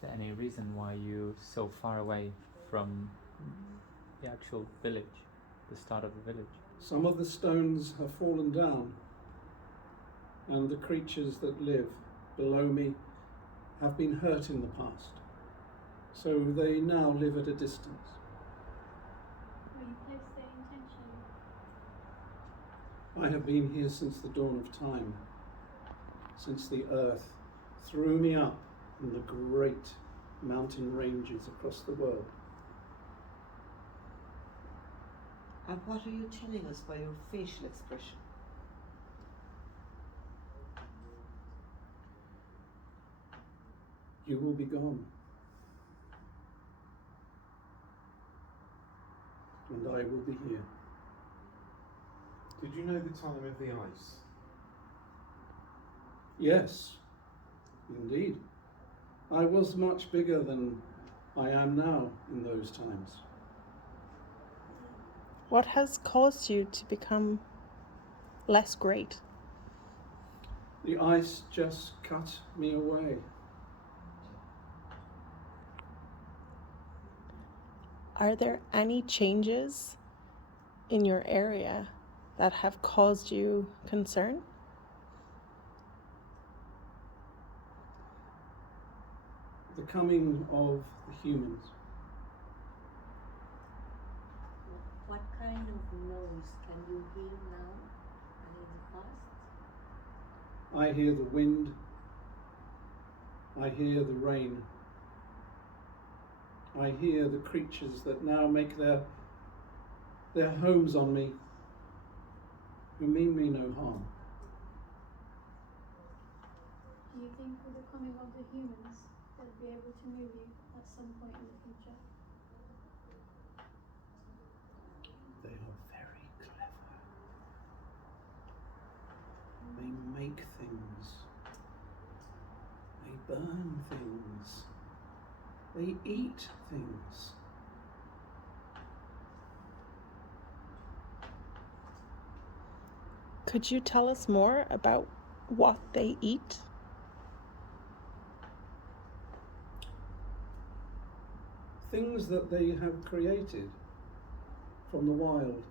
there any reason why you're so far away from the actual village, the start of the village? Some of the stones have fallen down, and the creatures that live below me have been hurt in the past, so they now live at a distance. Will you place their intention? I have been here since the dawn of time, since the earth threw me up in the great mountain ranges across the world. And what are you telling us by your facial expression? You will be gone, and I will be here. Did you know the time of the ice? Yes, indeed. I was much bigger than I am now in those times. What has caused you to become less great? The ice just cut me away. Are there any changes in your area that have caused you concern? The coming of the humans. What kind of noise can you hear now and in the past? I hear the wind. I hear the rain. I hear the creatures that now make their homes on me, who mean me no harm. Do you think with the coming of the humans, they'll be able to move you at some point in the future? They are very clever. They make things. They burn things. They eat things. Could you tell us more about what they eat? Things that they have created from the wild.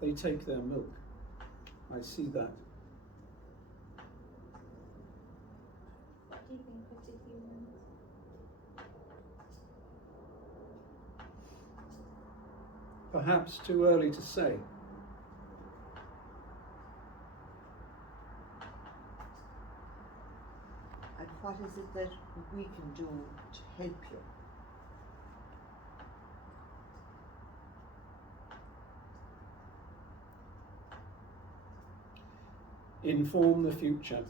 They take their milk. I see that. What do you think of the humans? Perhaps too early to say. And what is it that we can do to help you? Inform the future